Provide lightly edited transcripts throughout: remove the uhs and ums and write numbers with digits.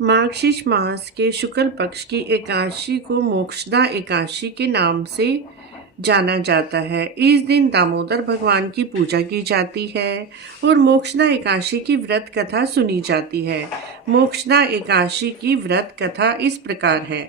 मार्गशीर्ष मास के शुक्ल पक्ष की एकादशी को मोक्षदा एकादशी के नाम से जाना जाता है। इस दिन दामोदर भगवान की पूजा की जाती है और मोक्षदा एकादशी की व्रत कथा सुनी जाती है। मोक्षदा एकादशी की व्रत कथा इस प्रकार है।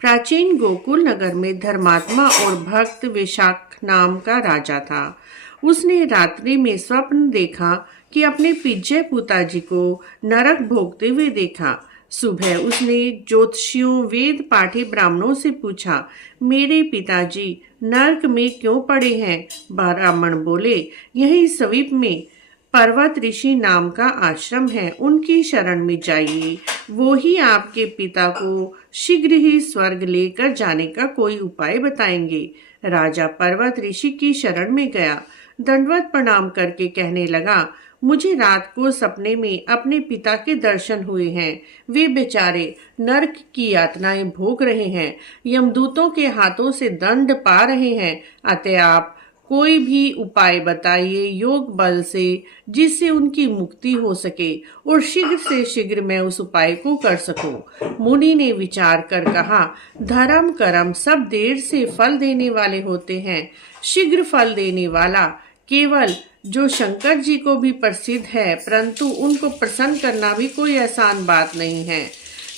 प्राचीन गोकुल नगर में धर्मात्मा और भक्त विशाख नाम का राजा था। उसने रात्रि में स्वप्न देखा कि अपने पिज्जय पिताजी को नरक भोगते हुए देखा। सुबह उसने ज्योतिषियों वेद पाठी ब्राह्मणों से पूछा, मेरे पिताजी नरक में क्यों पड़े हैं? ब्राह्मण बोले, यही समीप में पर्वत ऋषि नाम का आश्रम है, उनकी शरण में जाइए, वो ही आपके पिता को शीघ्र ही स्वर्ग लेकर जाने का कोई उपाय बताएंगे। राजा पर्वत ऋषि की शरण में गया, दंडवत प्रणाम करके कहने लगा, मुझे रात को सपने में अपने पिता के दर्शन हुए हैं। वे बेचारे नरक की यातनाएं भोग रहे हैं, यमदूतों के हाथों से दंड पा रहे हैं। अतः आप कोई भी उपाय बताइए योग बल से, जिससे उनकी मुक्ति हो सके और शीघ्र से शीघ्र मैं उस उपाय को कर सकूं। मुनि ने विचार कर कहा, धर्म कर्म सब देर से फल देने वाले होते हैं, शीघ्र फल देने वाला केवल जो शंकर जी को भी प्रसिद्ध है, परंतु उनको प्रसन्न करना भी कोई आसान बात नहीं है।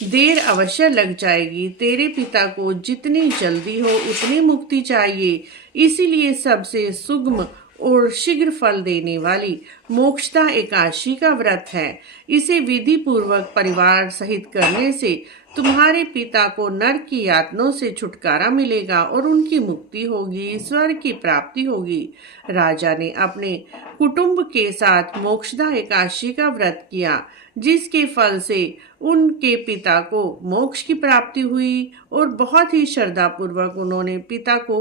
देर अवश्य लग जाएगी। तेरे पिता को जितनी जल्दी हो उतनी मुक्ति चाहिए, इसीलिए सबसे सुगम और शीघ्र फल देने वाली मोक्षदा एकादशी का व्रत है। इसे विधि पूर्वक परिवार सहित करने से तुम्हारे पिता को नरक की यातनाओं से छुटकारा मिलेगा और उनकी मुक्ति होगी, स्वर्ग की प्राप्ति होगी। राजा ने अपने कुटुंब के साथ मोक्षदा एकादशी का व्रत किया, जिसके फल से उनके पिता को मोक्ष की प्राप्ति हुई और बहुत ही श्रद्धा पूर्वक उन्होंने पिता को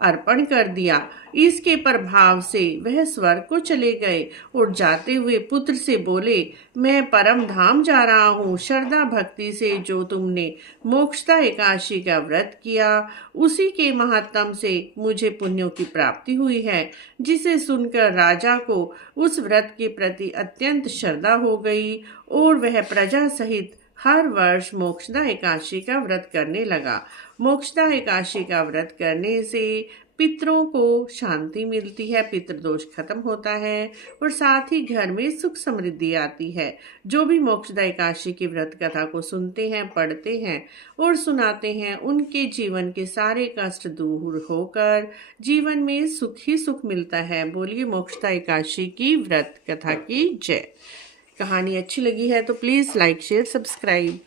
अर्पण कर दिया। इसके प्रभाव से वह स्वर्ग को चले गए और जाते हुए पुत्र से बोले, मैं परम धाम जा रहा हूँ। श्रद्धा भक्ति से जो तुमने मोक्षदा एकादशी का व्रत किया, उसी के महात्म से मुझे पुण्यों की प्राप्ति हुई है। जिसे सुनकर राजा को उस व्रत के प्रति अत्यंत श्रद्धा हो गई और वह प्रजा सहित हर वर्ष मोक्षदा एकादशी का व्रत करने लगा। मोक्षदा एकादशी का व्रत करने से पितरों को शांति मिलती है, पितृदोष खत्म होता है और साथ ही घर में सुख समृद्धि आती है। जो भी मोक्षदा एकादशी की व्रत कथा को सुनते हैं, पढ़ते हैं और सुनाते हैं, उनके जीवन के सारे कष्ट दूर होकर जीवन में सुख ही सुख मिलता है। बोलिए मोक्षदा एकादशी की व्रत कथा की जय। कहानी अच्छी लगी है तो प्लीज़ लाइक शेयर सब्सक्राइब।